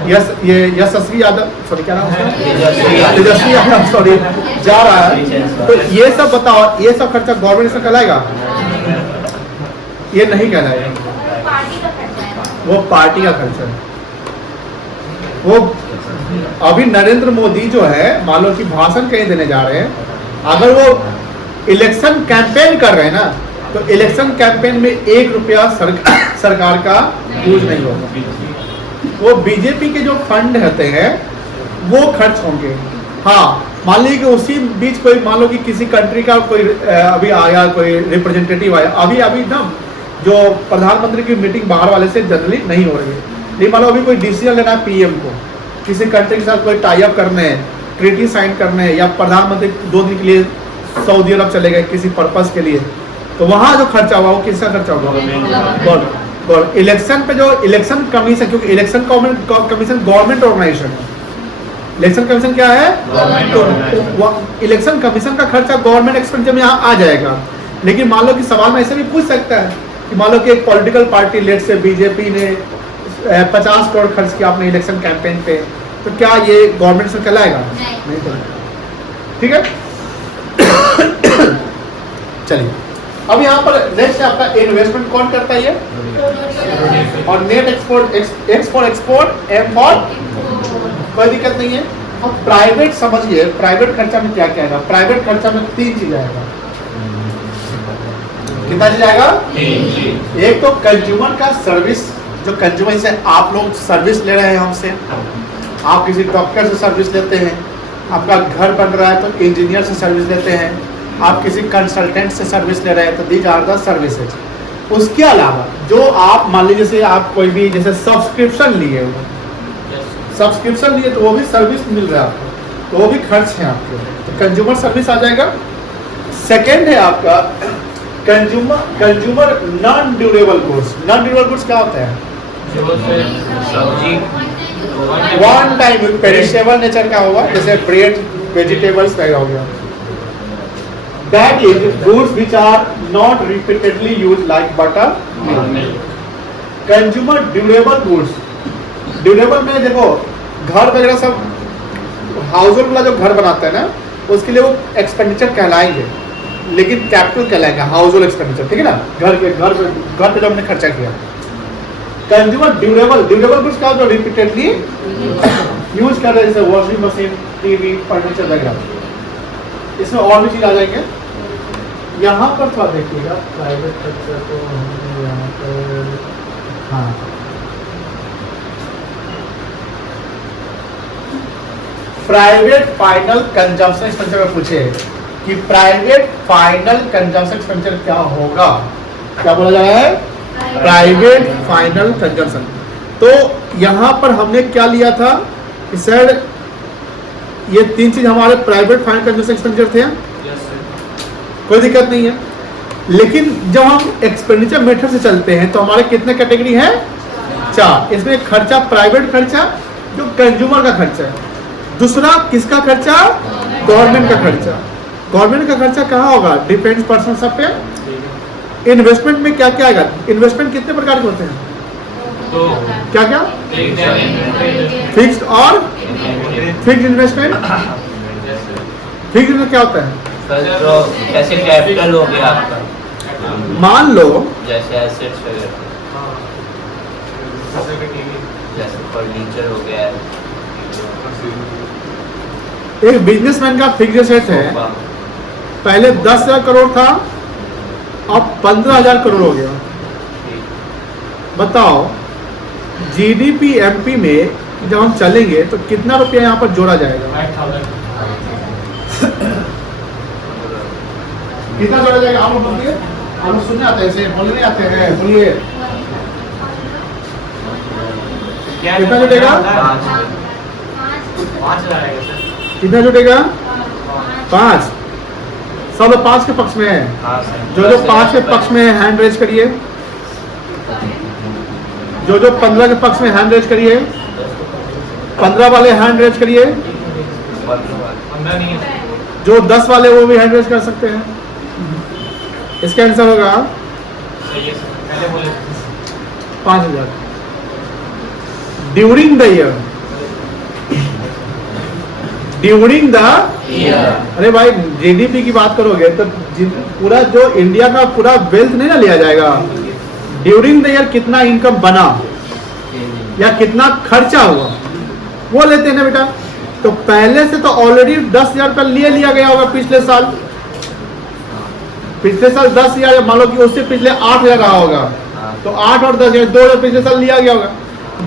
यशस्वी यादव, सॉरी क्या नाम है, तेजस्वी यादव, सॉरी, जा रहा है, तो ये सब बताओ, ये सब खर्चा गवर्नमेंट से कहलाएगा? ये नहीं कहलाएगा, वो पार्टी का खर्चा है। वो अभी नरेंद्र मोदी जो है, मान लो कि भाषण कहीं देने जा रहे हैं, अगर वो इलेक्शन कैंपेन कर रहे हैं ना, तो इलेक्शन कैंपेन में 1 रुपया सरकार का यूज नहीं होगा। वो बीजेपी के जो फंड रहते हैं वो खर्च होंगे। हाँ, मान लीजिए कि उसी बीच कोई, मान लो कि किसी कंट्री का कोई अभी आया, कोई रिप्रेजेंटेटिव आया, अभी ना जो प्रधानमंत्री की मीटिंग बाहर वाले से जनरली नहीं हो रही है, नहीं मान लो अभी कोई डिसीजन लेना है पीएम को, किसी कंट्री के साथ कोई टाई अप करने हैं, ट्रीटी साइन करने हैं, या प्रधानमंत्री 2 दिन के लिए सऊदी अरब चले गए किसी पर्पस के लिए, तो वहाँ जो खर्चा हुआ वो किसका खर्चा होगा? इलेक्शन पे जो इलेक्शन कमीशन, क्योंकि इलेक्शन कमीशन गवर्नमेंट ऑर्गेनाइजेशन है, इलेक्शन कमीशन क्या है? तो इलेक्शन कमीशन का खर्चा गवर्नमेंट एक्सपेंडिचर में यहाँ आ जाएगा। लेकिन मान लो कि सवाल में ऐसे भी पूछ सकता है कि मान लो कि एक पॉलिटिकल पार्टी, लेट से बीजेपी ने 50 करोड़ खर्च किया अपने इलेक्शन कैंपेन पे, तो क्या ये गवर्नमेंट से कहलाएगा? नहीं कहलाएगा। ठीक है, चलिए अब यहाँ पर नेक्स्ट है आपका इन्वेस्टमेंट कौन करता है ये, और net export, export, M for, कोई दिक्कत नहीं है। अब प्राइवेट समझिए, प्राइवेट खर्चा में क्या क्या आएगा? प्राइवेट खर्चा में 3 चीज आएगा। कितना चीज आएगा? 3 चीज। एक तो कंज्यूमर का सर्विस, जो कंज्यूमर से आप लोग सर्विस ले रहे हैं हमसे, आप किसी डॉक्टर से सर्विस लेते हैं, आपका घर बन रहा है तो इंजीनियर से सर्विस लेते हैं, आप किसी कंसल्टेंट से सर्विस ले रहे हैं, तो दीज आर द सर्विसेज। उसके अलावा जो आप मान लीजिए जैसे आप कोई भी जैसे सब्सक्रिप्शन लिए हो, सब्सक्रिप्शन लिए तो वो भी सर्विस मिल रहा है आपको, तो वो भी खर्च है आपके, तो कंज्यूमर सर्विस आ जाएगा। सेकेंड है आपका consumer non durable goods. Non durable goods क्या होता है? वन टाइम पेरिशेबल नेचर का होगा, जैसे ब्रेड, वेजिटेबल्स का हो गया। That is goods which are not repeatedly used like butter, milk. Consumer durable goods. Durable में देखो घर वगैरह सब, हाउस होल्ड वाला जो घर बनाता है ना, उसके लिए वो एक्सपेंडिचर कहलाएंगे, लेकिन कैपिटल कहलाएगा हाउस होल्ड एक्सपेंडिचर। ठीक है ना, घर पे जो हमने खर्चा किया। कंज्यूमर ड्यूरेबल गुड्स का जो रिपीटेडली यूज कर रहे हैं, जैसे वॉशिंग मशीन, टीवी, फर्नीचर वगैरह। इसमें और भी चीज आ जाएंगे। यहाँ पर थोड़ा देखिएगा प्राइवेट खर्चा तो हमने यहाँ पर, हाँ प्राइवेट फाइनल कंजम्पशन एक्सपेंडिचर में पूछे कि प्राइवेट फाइनल कंजम्पशन एक्सपेंडिचर क्या होगा, क्या बोला जा रहा है, प्राइवेट फाइनल कंजम्पशन। तो यहाँ पर हमने क्या लिया था कि सर ये तीन चीज हमारे प्राइवेट फाइनल कंजम्पशन एक्सपेंडिचर थे, कोई दिक्कत नहीं है। लेकिन जब हम एक्सपेंडिचर मेथड से चलते हैं तो हमारे कितने कैटेगरी हैं, 4। इसमें खर्चा प्राइवेट खर्चा जो कंज्यूमर का खर्चा है, दूसरा किसका खर्चा, गवर्नमेंट का खर्चा। गवर्नमेंट का खर्चा कहाँ होगा, डिफेंस पर्सन सब पे। इन्वेस्टमेंट में क्या क्या आएगा, इन्वेस्टमेंट कितने प्रकार के होते हैं, तो क्या क्या, फिक्स्ड और फिक्स्ड इन्वेस्टमेंट। फिक्स्ड में क्या होता है, जो जैसे कैपिटल हो गया आपका, मान लो जैसे एसेट्स वगैरह, जैसे फर्नीचर हो गया है, एक बिजनेसमैन का फिक्स्ड एसेट है, सोफा। पहले 10,000 करोड़ था, अब 15,000 करोड़ हो गया। बताओ जीडीपी एमपी में जब हम चलेंगे तो कितना रुपया यहाँ पर जोड़ा जाएगा, कितना जोड़ा जाएगा, आप लोग बोलिए, आप लोग सुनने आते हैं, ऐसे बोलने नहीं आते हैं, बोलिए कितना जुटेगा, 5,000 आएगा सर। कितना जुटेगा, 5। सब लोग 5 के पक्ष में है, हाँ सर। जो 5 के पक्ष में है हैंड रेज करिए, जो 15 के पक्ष में हैंड रेज करिए, 15 वाले हैंड रेज करिए, 15 नहीं है जो 10 वाले वो भी हैंड रेज कर सकते हैं। इसका आंसर होगा सही है सर, पहले बोले 5,000 during the year, during the, अरे भाई जीडीपी की बात करोगे तो पूरा जो इंडिया का पूरा वेल्थ नहीं ना लिया जाएगा, ड्यूरिंग द ईयर कितना इनकम बना या कितना खर्चा हुआ वो लेते हैं ना बेटा। तो पहले से तो ऑलरेडी 10,000 रुपया लिया गया होगा पिछले साल, 10,000, मान लो कि उससे पिछले 8,000 रहा होगा, तो 8 और 10,000 2,000 पिछले साल लिया गया होगा।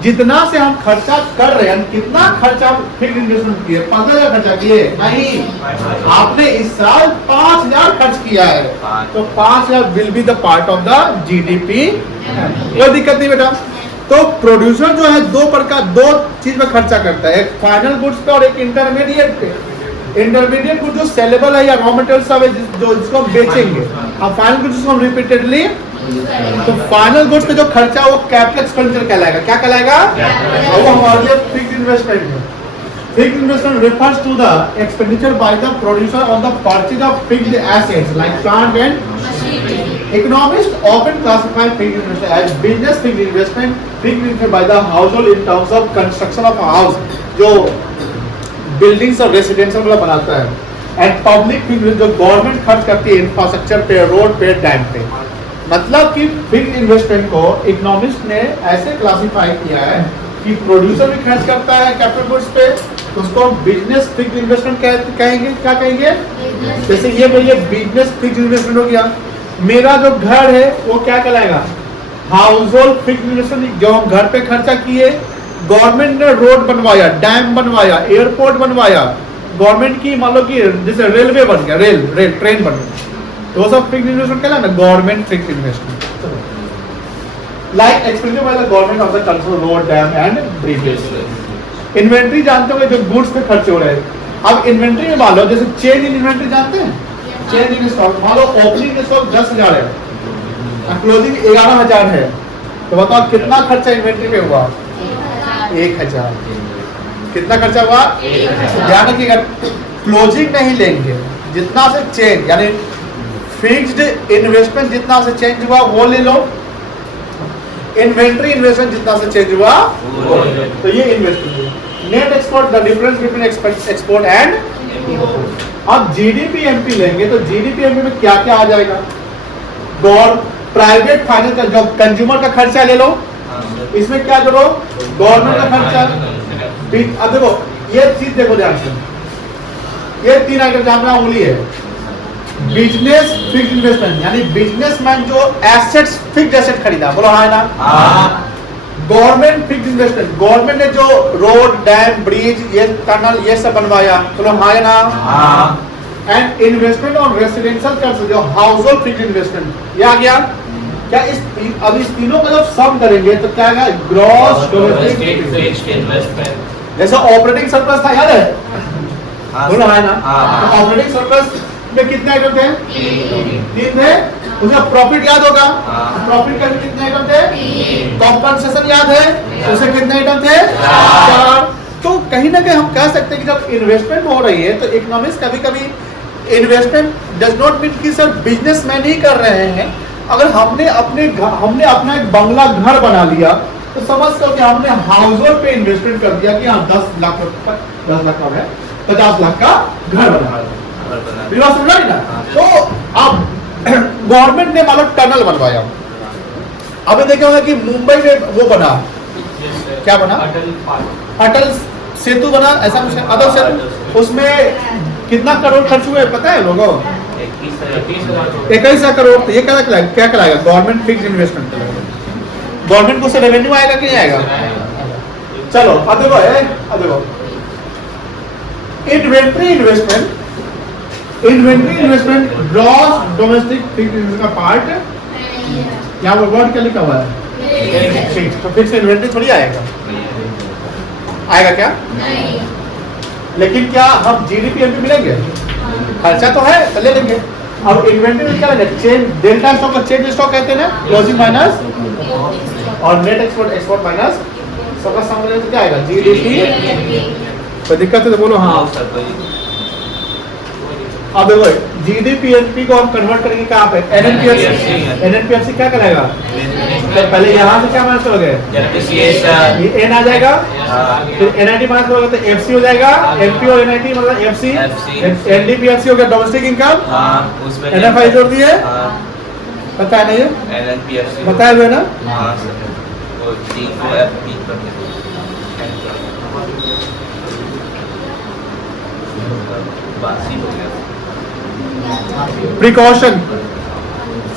जितना से हम खर्चा कर रहे हैं, कितना खर्चा फिक्स्ड इन्वेस्टमेंट किए, 15,000 खर्चा किए नहीं, आपने इस साल 5,000 खर्च किया है, तो 5,000 will be the part of the GDP, कोई दिक्कत नहीं बेटा। तो प्रोड्यूसर जो है दो चीज में खर्चा करता है, एक फाइनल गुड्स पे और एक इंटरमीडिएट पे। इंटरमीडिएट गुड जो सेलेबल है या रॉ मटेरियल सब है जो जिसको हम बेचेंगे, अब फाइनल गुड्स जिसको हम रिपीटेडली, तो फाइनल गुड्स पे जो खर्चा वो कैपिटल एक्सपेंडिचर कहलाएगा, क्या कहलाएगा, वो हमारे लिए फिक्स्ड इन्वेस्टमेंट है। Fixed investment refers to the expenditure by the producer on the purchase of fixed assets like plant and machinery. Economists often classify fixed investment as business fixed investment, fixed investment by the household in terms of construction of a house, जो buildings और residential वाला बनाता है, and public fixed जो government खर्च करती है infrastructure पे, रोड पे, डैम पे। मतलब कि फिक्स्ड इन्वेस्टमेंट को इकोनॉमिस्ट ने ऐसे क्लासिफाई किया है कि प्रोड्यूसर भी खर्च करता है कैपिटल गुड्स पे, तो उसको बिजनेस फिक्स्ड इन्वेस्टमेंट कहेंगे, क्या कहेंगे, जैसे ये मेरे बिजनेस फिक्स्ड इन्वेस्टमेंट हो गया। मेरा जो घर है वो क्या कहलाएगा, हाउस होल्ड फिक्स्ड इन्वेस्टमेंट, जो हम घर पे खर्चा किए, गवर्नमेंट ने रोड बनवाया, डैम बनवाया, एयरपोर्ट बनवाया, गवर्नमेंट की मान लो कि जैसे रेलवे बन गया, रेल ट्रेन बन गया, तो वो सब फिक्स्ड इन्वेस्टमेंट कहलाएगा, government fixed investment. Like expenditure by the government of the control road, dam and bridges. Inventory जानते हो जो गुड्स पे खर्च हो रहे हैं। अब इन्वेंट्री में मान लो जैसे चेंज इन इन्वेंट्री जानते हैं, चेंज इन स्टॉक, मान लो ओपनिंग स्टॉक 10,000 है, क्लोजिंग 11,000 है, तो बताओ कितना खर्चा इन्वेंट्री में हुआ, 1,000। कितना खर्चा हुआ, ध्यान रखिएगा, क्लोजिंग नहीं लेंगे, जितना से चेंज यानी फिक्स्ड इन्वेस्टमेंट जितना से चेंज हुआ वो ले लो, इन्वेंट्री इन्वेस्टमेंट जितना से चेंज हुआ वो ले लो, तो ये investment. Net export the difference between export and import. अब जीडीपी एमपी लेंगे तो जीडीपी एमपी में क्या क्या आ जाएगा, प्राइवेट फाइनेंस का जो कंज्यूमर का खर्चा ले लो, इसमें क्या जोड़ो, गवर्नमेंट का खर्चा। अब देखो ये चीज देखो ध्यान से, ये 3 आइटम जहां पे उंगली है। बिजनेस फिक्स्ड इन्वेस्टमेंट, यानी बिजनेसमैन जो एसेट्स फिक्स्ड एसेट खरीदा, बोलो हाँ ना। गवर्नमेंट फिक्स्ड इन्वेस्टमेंट, गवर्नमेंट ने जो रोड, डैम, ब्रिज, ये टनल, ये सब बनवाया, बोलो हाँ ना। And investment on residential construction, जो हाउस होल्ड फिक्स्ड इन्वेस्टमेंट, ये आ गया। क्या अब इस तीनों का जब सम करेंगे तो क्या आएगा? Gross domestic fixed investment. जैसे ऑपरेटिंग सरप्लस था, याद है? बोलो है ना। तो ऑपरेटिंग सरप्लस में कितने आइटम थे? 3 थे। उसका प्रॉफिट याद होगा, प्रॉफिट का कितने आइटम थे? कॉम्पनसेशन याद है, उससे कितने आइटम थे? 4। तो कहीं ना कहीं हम कह सकते हैं कि जब इन्वेस्टमेंट हो रही है तो इकोनॉमिक्स कभी कभी इन्वेस्टमेंट डज नॉट मीन कि सिर्फ बिजनेसमैन ही कर रहे हैं। अगर हमने अपना एक बंगला घर बना लिया तो समझ लो कि हमने हाउस होल्ड पे इन्वेस्टमेंट कर दिया कि हाँ 10 लाख का 50 लाख का घर बना ना। तो अब गवर्नमेंट ने मानो टनल बनवाया। अभी देखे होगा कि मुंबई में वो बना, क्या बना? अटल सेतु बना, ऐसा कुछ है, अटल सेतु। उसमें कितना करोड़ खर्च हुए पता है लोगों? 21 करोड़। तो ये क्या कहलाएगा? गवर्नमेंट फिक्स्ड इन्वेस्टमेंट कहलाएगा। गवर्नमेंट को से रेवेन्यू आएगा कि नहीं आएगा? चलो अब देखो inventory investment gross domestic fixed investment का पार्ट, यहाँ पर वर्ड क्या लिखा हुआ है? तो फिक्स्ड इन्वेंट्री थोड़ी आएगा क्या? नहीं। लेकिन क्या हम जीडीपी एमपी मिलेंगे? खर्चा तो है तो ले लेंगे। अब इन्वेंट्री में क्या है? चेंज, डेल्टा स्टॉक को चेंज स्टॉक कहते हैं ना, क्लोजिंग माइनस और नेट एक्सपोर्ट माइनस, सबका सम मिलेगा तो क्या आएगा? जीडीपी। कोई दिक्कत है तो बोलो हाँ। अब देखो जीडीपीएनपी को हम कन्वर्ट करेंगे कहाँ पे? एनएनपीएफसी क्या कराएगा? तो पहले यहाँ से क्या माइनस करोगे? ये एन आ जाएगा, फिर एनआईटी माइनस करोगे तो एफसी हो जाएगा। एमपी और एनआईटी मतलब एफसी। एनडीपीएफसी हो गया डोमेस्टिक इनकम। एनएफआई जोड़ दिए, पता है नहीं? एनएनपीएफसी बताया हुआ ना। प्रिकॉशन,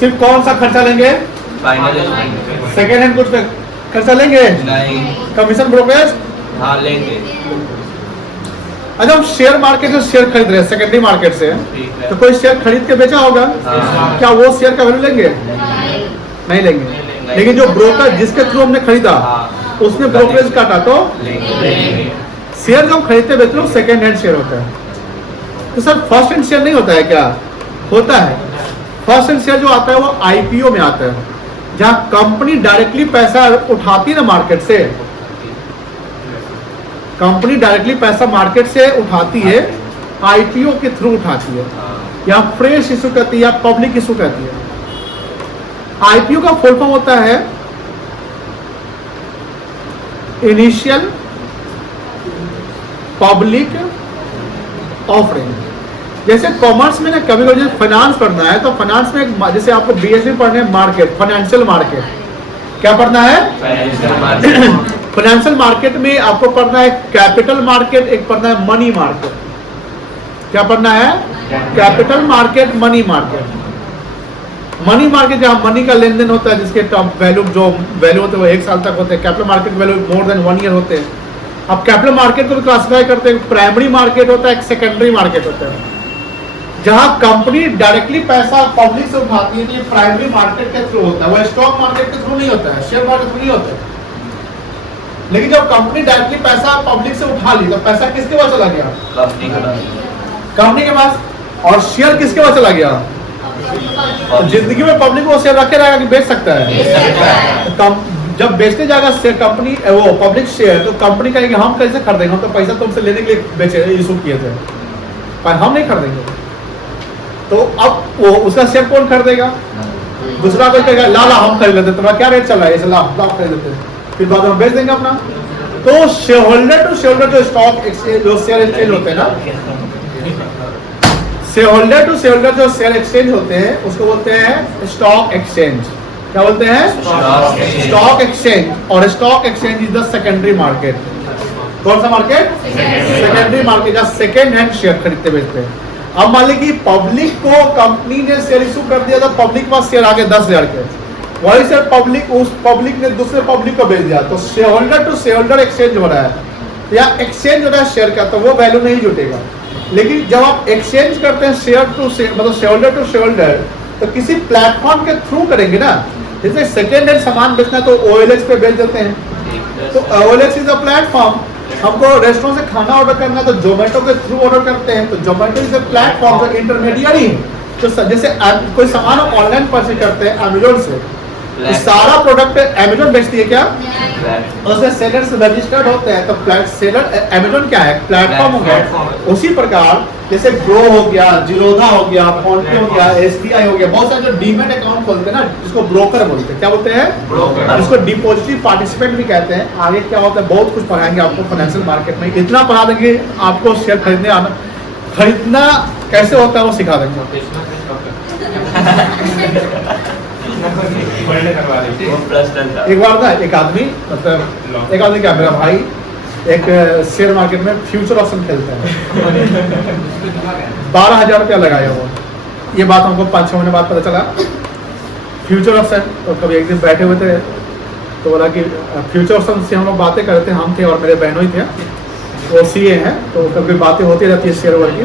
सिर्फ कौन सा खर्चा लेंगे? सेकेंड हैंड कुछ खर्चा लेंगे? नहीं। Commission brokerage? हाँ लेंगे। अच्छा हम शेयर मार्केट से शेयर खरीद रहे हैं सेकेंडरी मार्केट से, तो कोई शेयर खरीद के बेचा होगा, क्या वो शेयर का वैल्यू लेंगे? नहीं लेंगे। लेकिन जो ब्रोकर जिसके थ्रू हमने खरीदा उसने ब्रोकरेज काटा तो शेयर जो हम खरीदते बेचते लोग सेकेंड हैंड शेयर होता है। तो सर फर्स्ट हैंड शेयर नहीं होता है क्या? होता है। फर्स्ट हैंड शेयर जो आता है वो आईपीओ में आता है, जहां कंपनी डायरेक्टली पैसा उठाती है ना मार्केट से। कंपनी डायरेक्टली पैसा मार्केट से उठाती है, आईपीओ के थ्रू उठाती है, या फ्रेश इशू कहती है या पब्लिक इशू कहती है। आईपीओ का फुल फॉर्म होता है इनिशियल पब्लिक ऑफरिंग। जैसे कॉमर्स में ना कभी कभी फाइनेंस पढ़ना है तो फाइनेंस में एक, जैसे आपको बीएससी पढ़ने है मार्केट, फाइनेंशियल मार्केट, क्या पढ़ना है? फाइनेंशियल मार्केट में आपको पढ़ना है कैपिटल मार्केट, एक पढ़ना है मनी मार्केट। क्या पढ़ना है? Capital market, money market. Money market जहाँ मनी का लेन देन होता है, जिसके वैल्यू जो वैल्यू होते हैं वो 1 साल तक होते हैं। Capital market value more than 1 year होते हैं। अब कैपिटल मार्केट को भी क्लासिफाई करते हैं, प्राइमरी मार्केट होता है, एक सेकेंडरी मार्केट होता है। जहां कंपनी डायरेक्टली पैसा पब्लिक से उठाती है तो ये प्राइमरी मार्केट के थ्रू होता है, वो स्टॉक मार्केट के थ्रू नहीं होता है, शेयर मार्केट थ्रू नहीं होता है। लेकिन जब कंपनी डायरेक्टली पैसा पब्लिक से उठा ली तो पैसा किसके पास चला गया? कंपनी के पास। और शेयर किसके पास चला गया? तो जिंदगी में पब्लिक वो शेयर रखे रहेगा कि बेच सकता है? जब बेचने जाएगा कंपनी वो पब्लिक शेयर, तो कंपनी कहेगी हम कैसे खरीदेंगे, हम तो पैसा तुमसे लेने के लिए बेचे इशू किए थे, पर हम नहीं खरीदेंगे। तो अब वो उसका शेयर कौन खरीदेगा? दूसरा कोई कहेगा ला हम खरीद लेते, तुम्हारा क्या रेट चल रहा है, इसे ला खरीद लेते, फिर बाद में बेच देंगे अपना। तो shareholder to shareholder जो स्टॉक एक्सचेंज जो शेयर एक्सचेंज होते हैं ना, shareholder to shareholder जो शेयर एक्सचेंज होते हैं उसको बोलते हैं स्टॉक एक्सचेंज। क्या बोलते हैं? Stock exchange. और stock exchange is the secondary market. कौन सा मार्केट? सेकेंडरी मार्केट, या सेकेंड हैंड शेयर खरीदते बेचते हैं। अब मान लीजिए कि पब्लिक को कंपनी ने शेयर इशू कर दिया था, पब्लिक के पास शेयर आ गए 10,000 के, वही शेयर पब्लिक, उस पब्लिक ने दूसरे पब्लिक को बेच दिया, तो shareholder to shareholder exchange हो रहा है, या एक्सचेंज हो रहा है शेयर का, तो वो वैल्यू नहीं जुटेगा। लेकिन जब आप एक्सचेंज करते हैं शेयर टू शेयर, मतलब shareholder to shareholder, तो किसी प्लेटफॉर्म के थ्रू करेंगे ना। जैसे सेकेंड हैंड सामान बेचना तो OLX पे बेच देते हैं, तो OLX इज अ प्लेटफॉर्म। हमको रेस्टोरेंट से खाना ऑर्डर करना है तो जोमेटो के थ्रू ऑर्डर करते हैं, तो जोमेटो इज अ प्लेटफॉर्म, जो इंटरमीडियरी। तो जैसे कोई सामान ऑनलाइन परचेज करते हैं अमेजोन से, तो सारा प्रोडक्ट अमेजोन बेचती है क्या, उसमें सेलर्स रजिस्टर्ड होते हैं, तो सेलर अमेजोन क्या है, प्लेटफॉर्म हो गया। उसी प्रकार जैसे ग्रो हो गया, जीरोधा हो गया, फोनपे हो गया, SBI हो गया, बहुत सारे जो डीमेट अकाउंट खोलते हैं ना, जिसको ब्रोकर बोलते हैं, क्या बोलते हैं, ब्रोकर, इसको डिपॉजिटरी पार्टिसिपेंट भी कहते हैं। आगे क्या होता है, बहुत कुछ पढ़ाएंगे आपको फाइनेंशियल मार्केट में, इतना पढ़ा देंगे आपको शेयर खरीदना कैसे होता है वो सिखा देंगे। एक बार ना एक आदमी, मतलब एक आदमी क्या, मेरा भाई एक शेयर मार्केट में फ्यूचर ऑप्शन खेलता है, 12,000 रुपया लगाया वो। ये बात हमको 5-6 महीने बाद पता चला, फ्यूचर ऑप्शन। तो कभी एक दिन बैठे हुए थे तो बोला कि फ्यूचर ऑप्शन से हम लोग बातें करते हैं, हम थे और मेरे बहनों ही थे, वो CA हैं, तो कभी बातें होती रहती है शेयर ओवर की।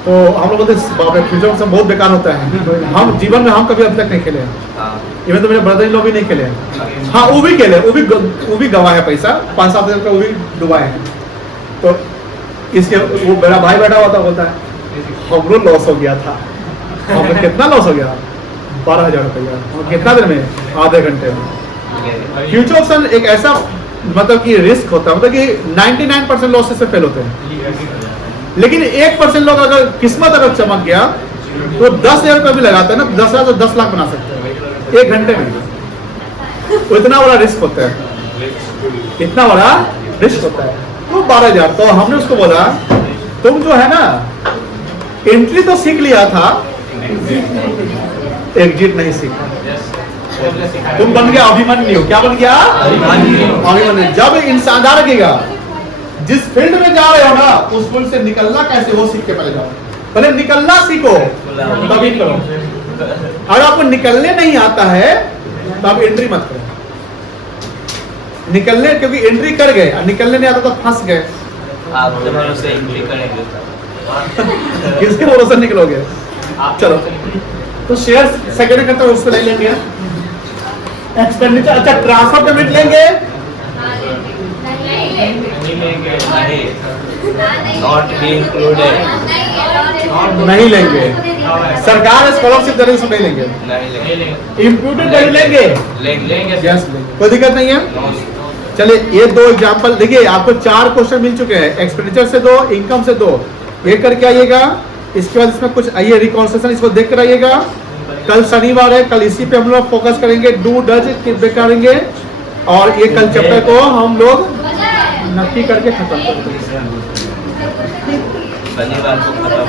तो हम लोग बोलते बाप रे फ्यूचर ऑप्शन बहुत बेकार होता है, तो हम जीवन में हम कभी अभी तक नहीं खेले हैं, इवन तो मेरे ब्रदर इन लोग भी नहीं खेले हैं। हाँ वो भी खेले, वो भी गवा है पैसा, 5-7 हज़ार का वो भी डुबाए हैं। तो इसके वो मेरा भाई बैठा हुआ था, बोलता है हमरो लॉस हो गया था। हम कितना लॉस हो गया, 12,000 रुपया, कितना देर में, आधे घंटे में। फ्यूचर ऑप्शन एक ऐसा मतलब कि रिस्क होता है, मतलब कि 99% लॉसेस से फेल होते हैं, लेकिन 1% लोग अगर किस्मत अगर चमक गया तो 10,000 रुपया भी लगाते हैं ना, 10,000 तो 10 लाख बना सकते हैं 1 घंटे में। तो इतना बड़ा रिस्क होता है, इतना बड़ा रिस्क होता है। तो 12,000, तो हमने उसको बोला तुम जो है ना एंट्री तो सीख लिया था, एग्जिट नहीं सीखा। तुम बन गया अभिमन्यु, क्या बन गया, अभिमन्यु। जब इंसान रखेगा जिस फील्ड में जा रहे हो ना, उस फील्ड से निकलना कैसे वो सीख के पहले जाओ, पहले निकलना सीखो तभी करो। अगर आपको निकलने नहीं आता है तो आप एंट्री मत करो। निकलने, क्योंकि एंट्री कर गए और निकलने नहीं आता तो फंस गए। आप तो भरोसे एंट्री करेंगे, किसके भरोसे निकलोगे। चलो तो शेयर सेकेंड करते हैं, उससे ले लेंगे एक्सपेंडिचर। अच्छा ट्रांसफर पेमेंट लेंगे, नॉट बी इंक्लूडेड, नहीं लेंगे। सरकार स्कॉलरशिप दे रही है, नहीं लेंगे। नहीं लेंगे, इम्प्यूटेड वैल्यू लेंगे, लेंगे यस लेंगे, कोई दिक्कत नहीं है। चलिए ये 2 एग्जांपल देखिए, आपको 4 क्वेश्चन मिल चुके हैं, एक्सपेंडिचर से 2, इनकम से 2, ये करके आइएगा। इसके बाद इसमें कुछ आइए रिकॉन्स्ट्रक्शन, इसको देख कर आइएगा। कल शनिवार है, कल इसी पे हम लोग फोकस करेंगे, डू डज करेंगे, और ये कल चैप्टर को हम लोग नक्की करके खत्म करेंगे। शनिवार को खत्म।